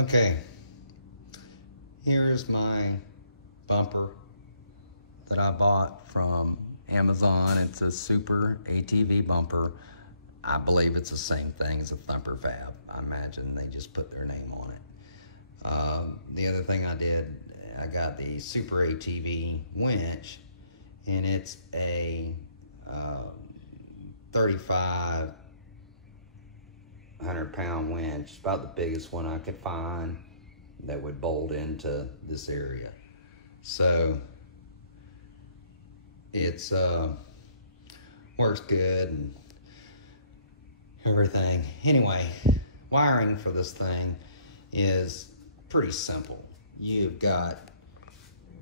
Okay, here's my bumper that I bought from Amazon. It's a super ATV bumper. I believe it's the same thing as a thumper fab. I imagine they just put their name on it. The other thing I did, I got the super ATV winch, and it's a 3,500 pound winch, about the biggest one I could find that would bolt into this area. So it's works good and everything. Anyway, wiring for this thing is pretty simple. You've got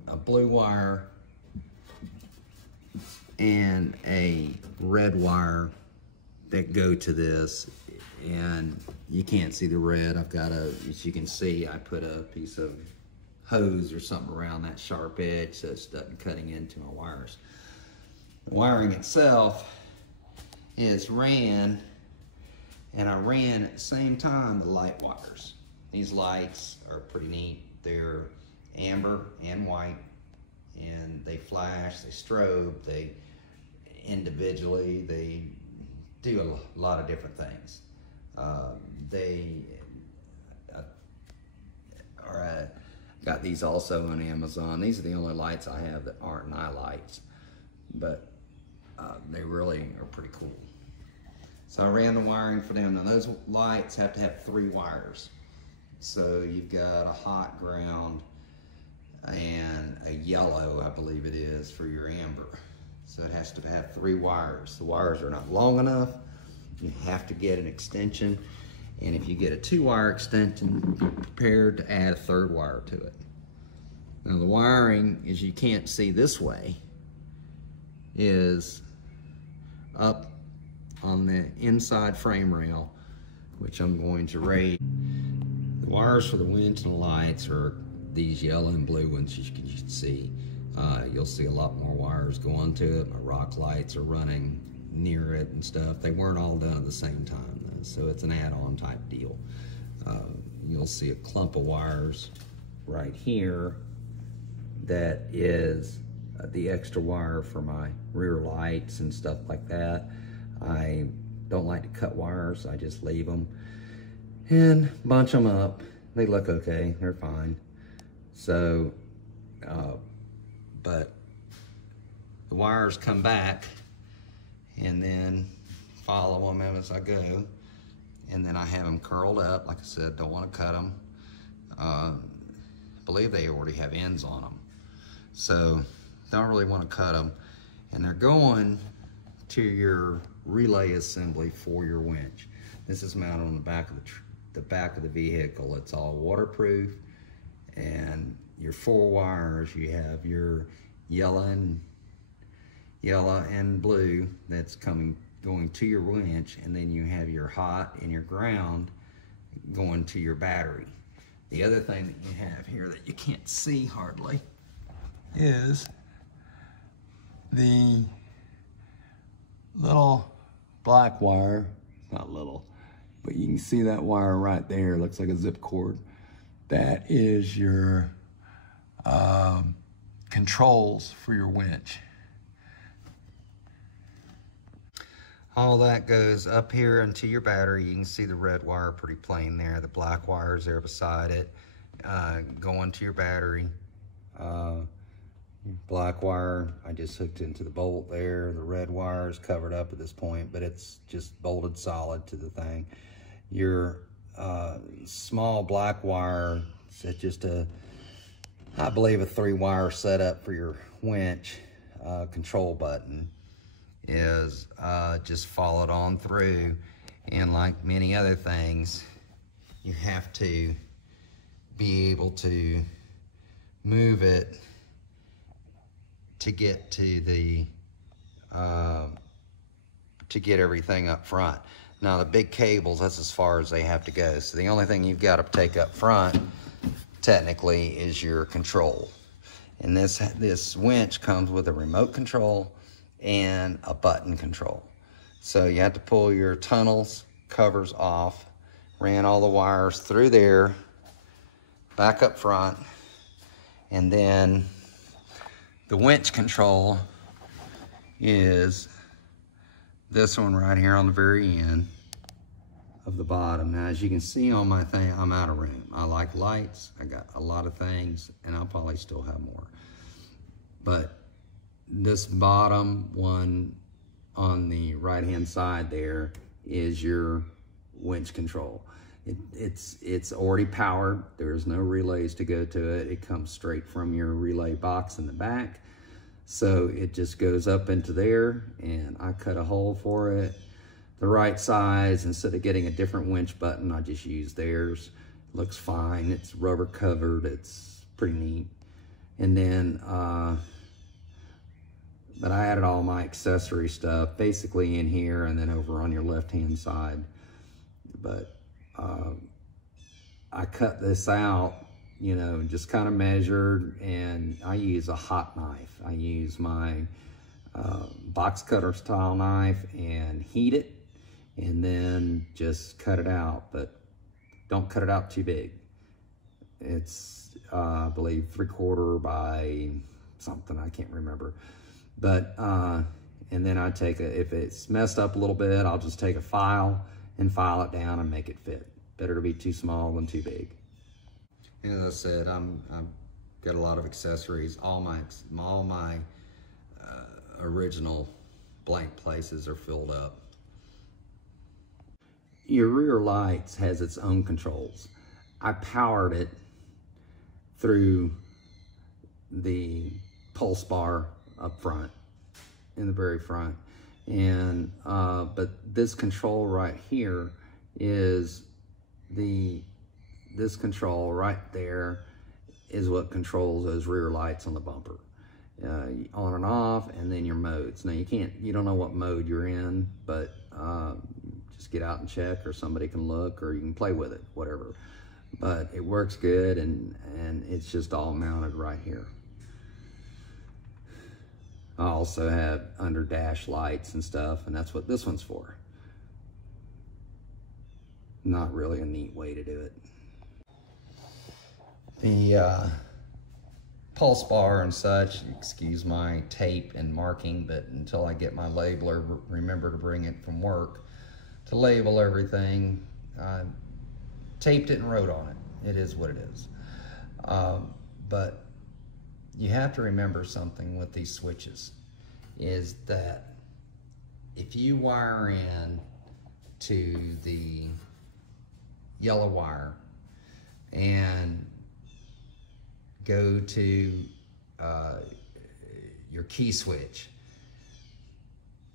a blue wire and a red wire that go to this, and you can't see the red. I've got as you can see, I put a piece of hose or something around that sharp edge so it doesn't cutting into my wires. The wiring itself is ran, and I ran at the same time the light wires. These lights are pretty neat. They're amber and white, and they flash, they strobe, they individually, they do a lot of different things. Got these also on Amazon. These are the only lights I have that aren't night lights, but they really are pretty cool. So I ran the wiring for them. Now those lights have to have 3 wires. So you've got a hot ground and a yellow, I believe it is, for your amber. So it has to have 3 wires. The wires are not long enough. You have to get an extension. And if you get a 2-wire extension, be prepared to add a 3rd wire to it. Now the wiring, as you can't see this way, is up on the inside frame rail, which I'm going to raise. The wires for the winch and the lights are these yellow and blue ones, as you can see. You'll see a lot more wires go onto it. My rock lights are running near it and stuff. They weren't all done at the same time though, so it's an add-on type deal. You'll see a clump of wires right here that is the extra wire for my rear lights and stuff like that. I don't like to cut wires. I just leave them and bunch them up. They look okay, they're fine. So, but the wires come back and then follow them as I go. And then I have them curled up. Like I said, don't want to cut them. I believe they already have ends on them. So don't really want to cut them. And they're going to your relay assembly for your winch. This is mounted on the back of the back of the vehicle. It's all waterproof, and your 4 wires, you have your yellow and blue that's going to your winch, and then you have your hot and your ground going to your battery. The other thing that you have here that you can't see hardly is the little black wire. Not little, but you can see that wire right there. It looks like a zip cord. That is your controls for your winch. All that goes up here into your battery. You can see the red wire pretty plain there. The black wire is there beside it, going to your battery. Black wire, I just hooked into the bolt there. The red wire is covered up at this point, but it's just bolted solid to the thing. Your small black wire, it's just I believe a 3-wire setup for your winch. Control button is just followed on through, and like many other things, you have to be able to move it to get to the to get everything up front. Now the big cables, that's as far as they have to go. So the only thing you've got to take up front technically is your control. And this winch comes with a remote control and a button control. So you have to pull your tunnels covers off, ran all the wires through there, back up front, and then the winch control is this one right here on the very end of the bottom. Now, as you can see on my thing, I'm out of room. I like lights, I got a lot of things, and I'll probably still have more. But this bottom one on the right-hand side there is your winch control. It's already powered. There's no relays to go to it. It comes straight from your relay box in the back. So it just goes up into there, and I cut a hole for it the right size. Instead of getting a different winch button, I just use theirs. It looks fine. It's rubber covered. It's pretty neat. And then, but I added all my accessory stuff basically in here and then over on your left-hand side. But I cut this out, you know, just kind of measured, and I use a hot knife. I use my box cutter style knife and heat it, and then just cut it out, but don't cut it out too big. It's, I believe, 3/4 by something, I can't remember. But, and then I take if it's messed up a little bit, I'll just take a file and file it down and make it fit. Better to be too small than too big. And as I said, I've got a lot of accessories. All my original blank places are filled up. Your rear lights has its own controls. I powered it through the pulse bar up front, in the very front. And, but this control right here is this control right there is what controls those rear lights on the bumper. On and off, and then your modes. Now you don't know what mode you're in, but just get out and check, or somebody can look, or you can play with it, whatever. But it works good, and it's just all mounted right here. I also have under dash lights and stuff, and that's what this one's for. Not really a neat way to do it. The pulse bar and such, excuse my tape and marking, but until I get my labeler, remember to bring it from work to label everything, taped it and wrote on it. It is what it is. But you have to remember something with these switches, is that if you wire in to the yellow wire and go to your key switch,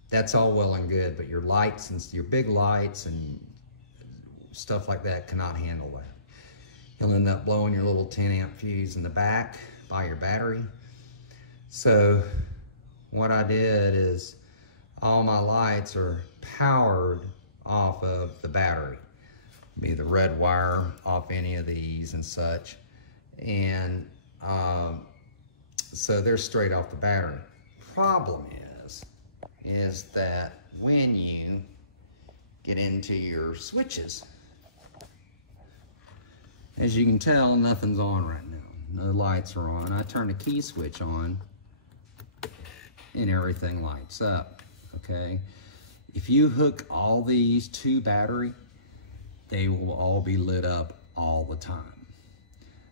that's all well and good, but your lights and your big lights and stuff like that cannot handle that. You'll end up blowing your little 10 amp fuse in the back by your battery. So what I did is all my lights are powered off of the battery. Be the red wire off any of these and such. And so they're straight off the battery. Problem is that when you get into your switches, as you can tell, nothing's on right now. No lights are on. I turn the key switch on and everything lights up, okay? If you hook all these to battery, they will all be lit up all the time.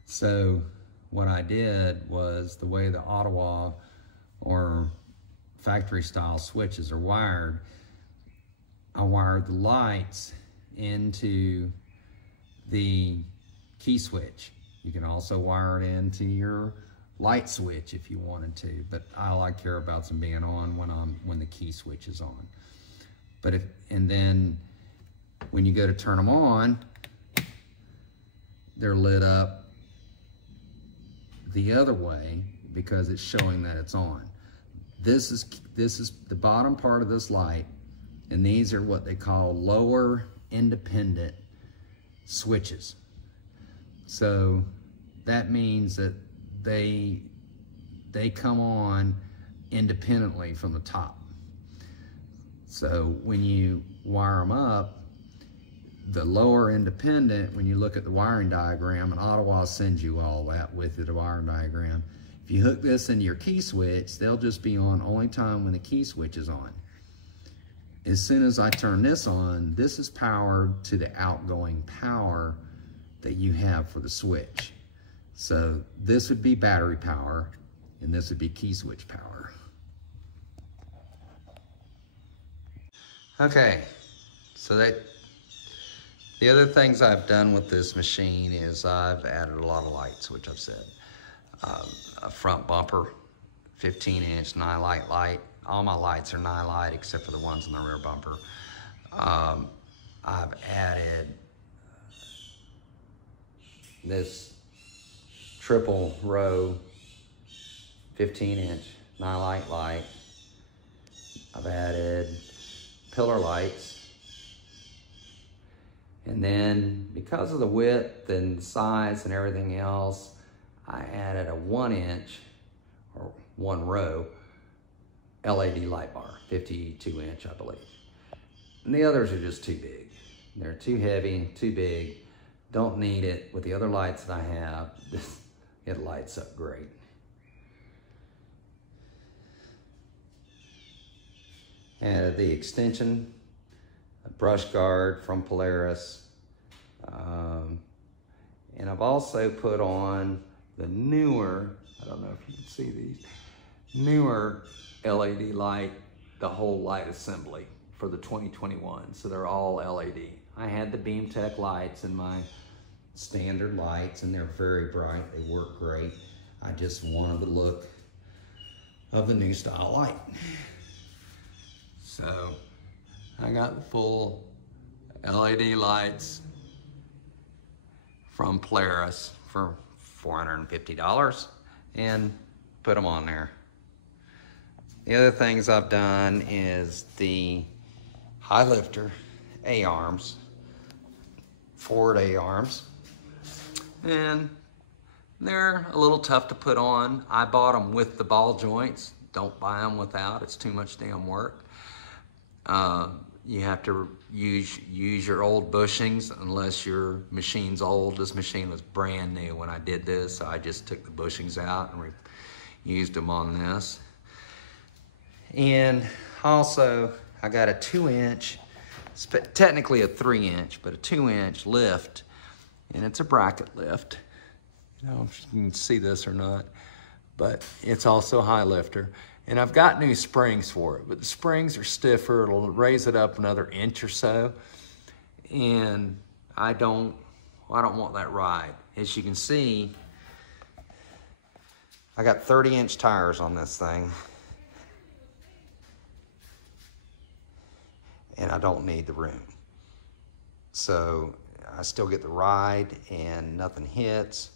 So what I did was, the way the Ottawa or factory style switches are wired, I wired the lights into the key switch. You can also wire it into your light switch if you wanted to, but all I care about is being on when the key switch is on. But and then when you go to turn them on, they're lit up the other way because it's showing that it's on. This is the bottom part of this light, and these are what they call lower independent switches. So that means that they come on independently from the top. So when you wire them up, the lower independent, when you look at the wiring diagram, and Ottawa sends you all that with the wiring diagram. If you hook this into your key switch, they'll just be on only time when the key switch is on. As soon as I turn this on, this is powered to the outgoing power that you have for the switch. So this would be battery power, and this would be key switch power. Okay, so the other things I've done with this machine is I've added a lot of lights, which I've said. A front bumper, 15-inch nightlight light. All my lights are nightlight except for the ones in the rear bumper. I've added this triple row 15-inch nightlight light. I've added pillar lights. And then because of the width and size and everything else, I added a 1-inch or 1 row LED light bar, 52-inch, I believe. And the others are just too big. They're too heavy, too big. Don't need it. With the other lights that I have, it lights up great. Added the extension, a brush guard from Polaris. And I've also put on the newer, I don't know if you can see these, newer LED light, the whole light assembly for the 2021. So they're all LED. I had the BeamTech lights in my standard lights, and they're very bright. They work great. I just wanted the look of the new style light. So I got the full LED lights from Polaris for $450 and put them on there. The other things I've done is the high lifter A-arms, forward A-arms, and they're a little tough to put on. I bought them with the ball joints. Don't buy them without, it's too much damn work. You have to use your old bushings unless your machine's old. This machine was brand new when I did this, so I just took the bushings out and used them on this. And also, I got a 2-inch, technically a 3-inch, but a 2-inch lift, and it's a bracket lift. I don't know if you can see this or not, but it's also a high lifter. And I've got new springs for it, but the springs are stiffer. It'll raise it up another inch or so. And I don't want that ride. As you can see, I got 30-inch tires on this thing. And I don't need the room. So I still get the ride and nothing hits.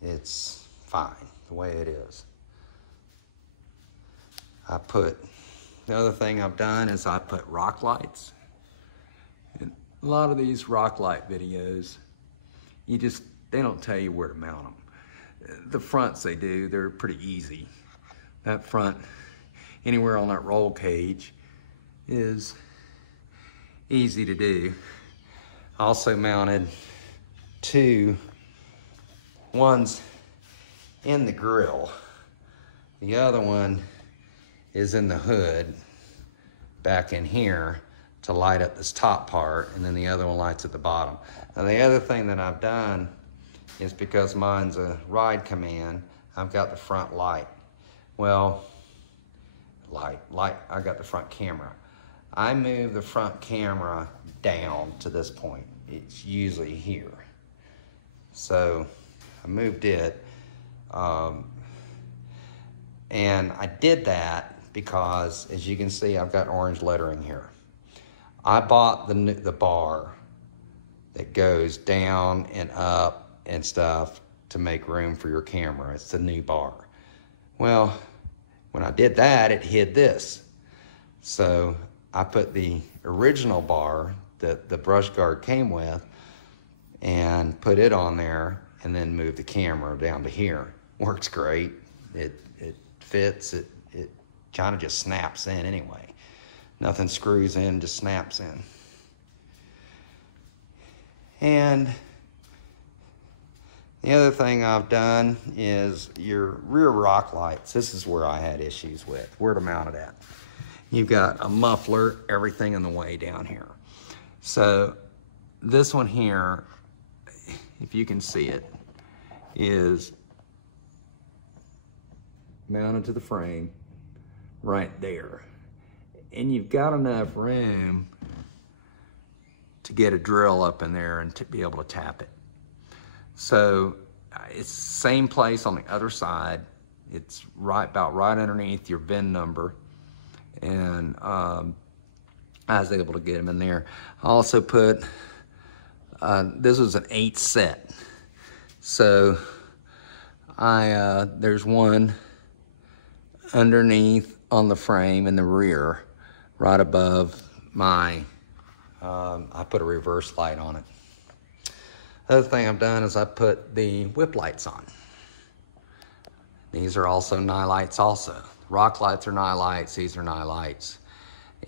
It's fine the way it is. The other thing I've done is I put rock lights. And a lot of these rock light videos, they don't tell you where to mount them. The fronts they do, they're pretty easy. That front, anywhere on that roll cage is easy to do. Also mounted 2 ones in the grill. The other one is in the hood back in here to light up this top part, and then the other one lights at the bottom. Now the other thing that I've done is, because mine's a ride command, I've got the front light. Well, I got the front camera. I move the front camera down to this point. It's usually here. So I moved it. And I did that because, as you can see, I've got orange lettering here. I bought the bar that goes down and up and stuff to make room for your camera. It's the new bar. Well, when I did that, it hid this. So I put the original bar that the brush guard came with and put it on there, and then moved the camera down to here. Works great. It fits. It kind of just snaps in anyway. Nothing screws in, just snaps in. And the other thing I've done is your rear rock lights. This is where I had issues with, where to mount it at. You've got a muffler, everything in the way down here. So this one here, if you can see it, is mounted to the frame right there. And you've got enough room to get a drill up in there and to be able to tap it. So it's the same place on the other side. It's about right underneath your VIN number. And I was able to get them in there. I also put, this was an 8 set. So there's one underneath on the frame in the rear, right above my, I put a reverse light on it. Other thing I've done is I put the whip lights on. These are also nye lights also. Rock lights are nye lights, these are nye lights.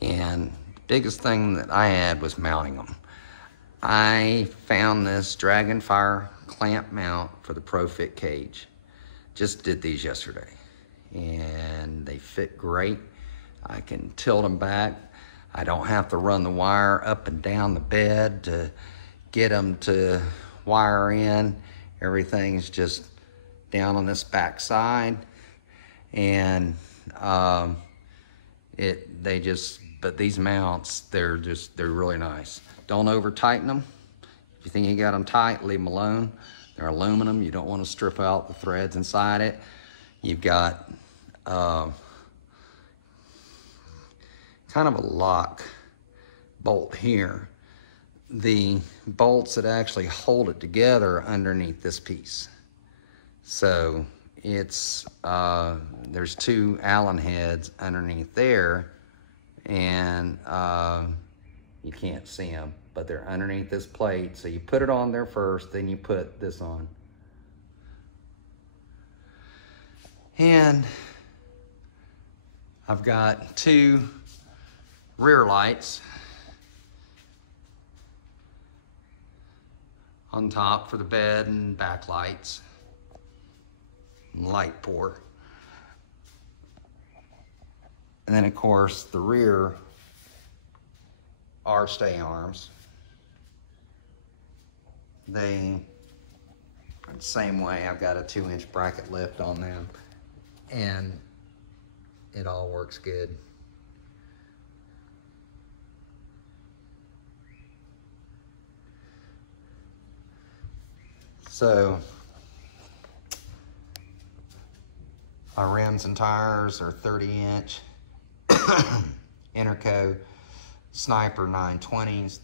And the biggest thing that I had was mounting them. I found this Dragonfire clamp mount for the ProFit cage. Just did these yesterday. And they fit great. I can tilt them back. I don't have to run the wire up and down the bed to get them to wire in. Everything's just down on this back side. And but these mounts, they're really nice. Don't over tighten them. If you think you got them tight, leave them alone. They're aluminum. You don't want to strip out the threads inside it. You've got kind of a lock bolt here. The bolts that actually hold it together are underneath this piece. So it's, there's 2 Allen heads underneath there, and you can't see them, but they're underneath this plate. So you put it on there first, then you put this on. And I've got 2 rear lights on top for the bed and back lights, and light port. And then of course the rear are stay arms. They are the same way. I've got a 2-inch bracket lift on them, and it all works good. So our rims and tires are 30-inch Interco Sniper 920s.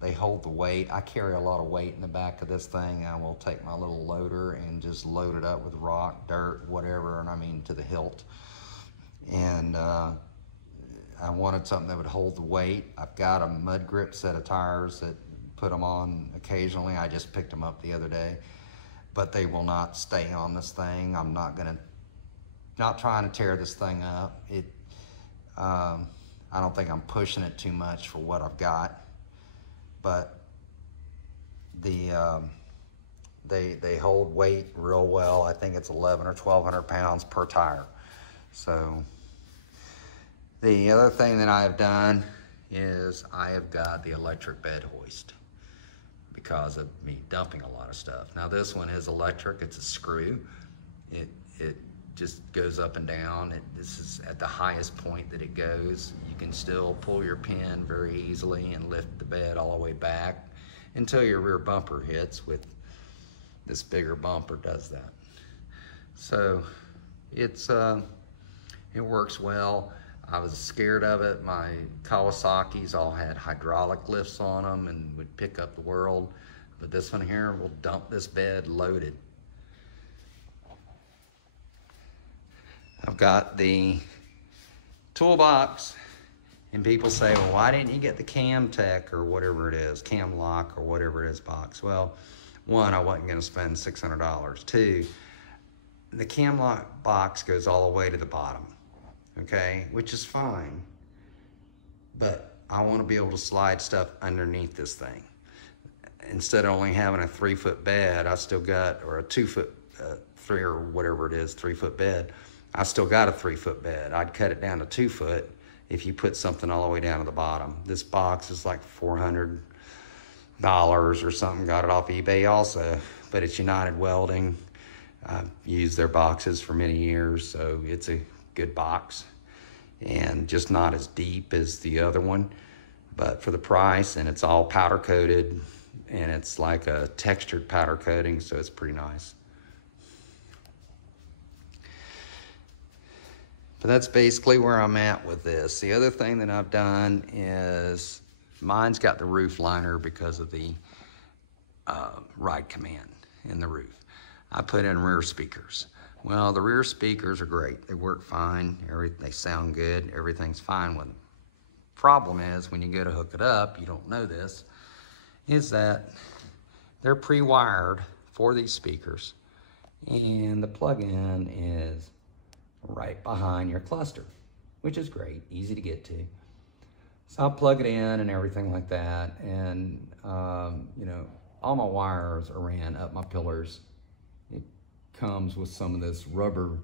They hold the weight. I carry a lot of weight in the back of this thing. I will take my little loader and just load it up with rock, dirt, whatever, and I mean to the hilt. And I wanted something that would hold the weight. I've got a mud grip set of tires that put them on occasionally. I just picked them up the other day, but they will not stay on this thing. I'm not trying to tear this thing up. I don't think I'm pushing it too much for what I've got, but they hold weight real well. I think it's 1,100 or 1,200 pounds per tire. So the other thing that I have done is I have got the electric bed hoist because of me dumping a lot of stuff. Now this one is electric, it's a screw. It just goes up and down. This is at the highest point that it goes. You can still pull your pin very easily and lift the bed all the way back until your rear bumper hits. With this bigger bumper does that. So it works well. I was scared of it. My Kawasaki's all had hydraulic lifts on them and would pick up the world. But this one here will dump this bed loaded. I've got the toolbox, and people say, well, why didn't you get the Cam Tech or whatever it is, Cam Lock or whatever it is box? Well, 1, I wasn't gonna spend $600. 2, the Cam Lock box goes all the way to the bottom, okay, which is fine, but I wanna be able to slide stuff underneath this thing. instead of only having a 3-foot bed, I still got, or a 2-foot, 3 or whatever it is, 3-foot bed, I still got a 3-foot bed. I'd cut it down to 2 foot if you put something all the way down to the bottom. This box is like $400 or something. Got it off eBay also, but it's United Welding. I've used their boxes for many years, so it's a good box and just not as deep as the other one, but for the price, and it's all powder coated, and it's like a textured powder coating, so it's pretty nice. But that's basically where I'm at with this. The other thing that I've done is, mine's got the roof liner because of the ride command in the roof. I put in rear speakers. Well, the rear speakers are great. They work fine. They sound good. Everything's fine with them. Problem is, when you go to hook it up, you don't know this, is that they're pre-wired for these speakers, and the plug-in is right behind your cluster, which is great, easy to get to. So I'll plug it in and everything like that, and you know, all my wires are ran up my pillars. It comes with some of this rubber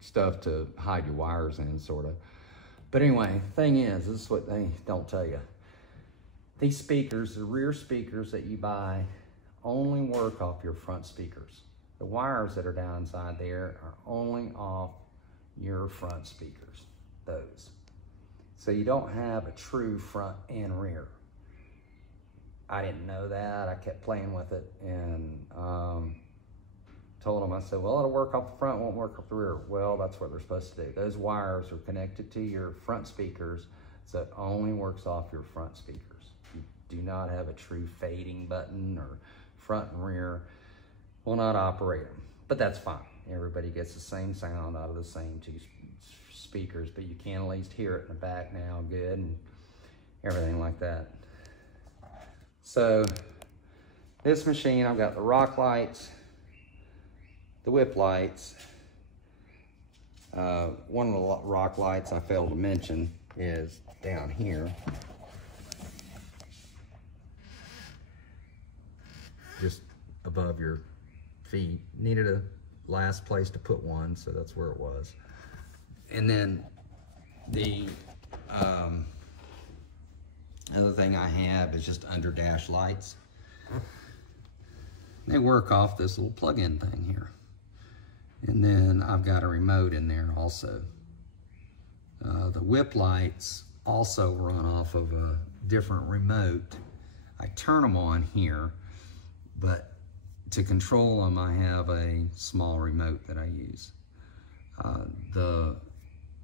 stuff to hide your wires in, sort of. But anyway, thing is, this is what they don't tell you. These speakers, the rear speakers that you buy, only work off your front speakers. The wires that are down inside there are only off your front speakers, those. So you don't have a true front and rear. I didn't know that. I kept playing with it, and told them, I said, well, it'll work off the front, won't work off the rear. Well, that's what they're supposed to do. Those wires are connected to your front speakers, so it only works off your front speakers. You do not have a true fading button, or front and rear will not operate them. But that's fine. Everybody gets the same sound out of the same two speakers, but you can at least hear it in the back now good, and everything like that. So this machine, I've got the rock lights, the whip lights. One of the rock lights I failed to mention is down here. Just above your feet. Needed a last place to put one, so that's where it was. And then the other thing I have is just under dash lights. They work off this little plug-in thing here. And then I've got a remote in there also. The whip lights also run off of a different remote. I turn them on here, but to control them, I have a small remote that I use. The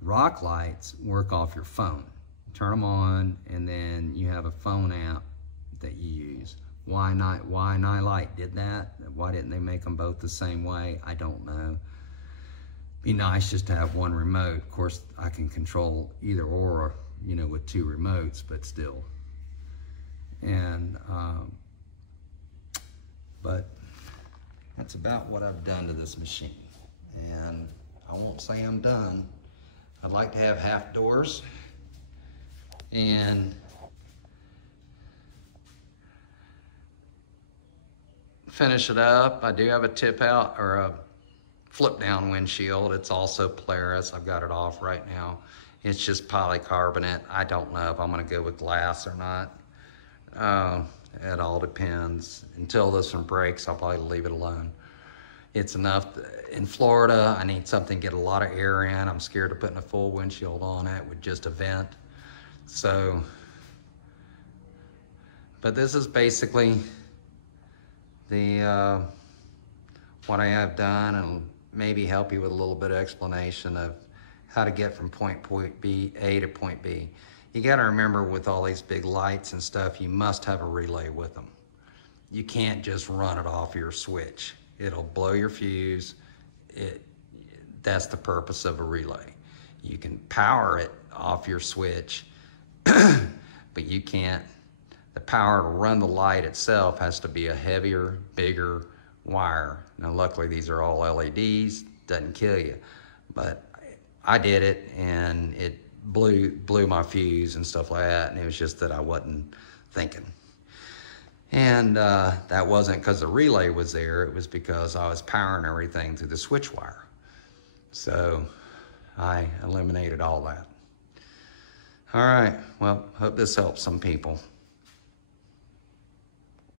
rock lights work off your phone. Turn them on, and then you have a phone app that you use. Why Nightlight did that? Why didn't they make them both the same way? I don't know. Be nice just to have one remote. Of course, I can control either or, you know, with two remotes, but still. And but that's about what I've done to this machine. And I won't say I'm done. I'd like to have half doors and finish it up. I do have a tip out, or a flip down windshield. It's also Polaris. I've got it off right now. It's just polycarbonate. I don't know if I'm gonna go with glass or not. It all depends. Until this one breaks, I'll probably leave it alone. It's enough. In Florida, I need something to get a lot of air in. I'm scared of putting a full windshield on it with just a vent. So, but this is basically the what I have done, and maybe help you with a little bit of explanation of how to get from point A to point B. You got to remember, with all these big lights and stuff, you must have a relay with them. You can't just run it off your switch. It'll blow your fuse. That's the purpose of a relay. You can power it off your switch, but you can't. The power to run the light itself has to be a heavier, bigger wire. Now, luckily, these are all LEDs, doesn't kill you. But I did it, and it blew my fuse and stuff like that, and it was just that I wasn't thinking. And that wasn't because the relay was there, it was because I was powering everything through the switch wire. So I eliminated all that. All right, well, hope this helps some people.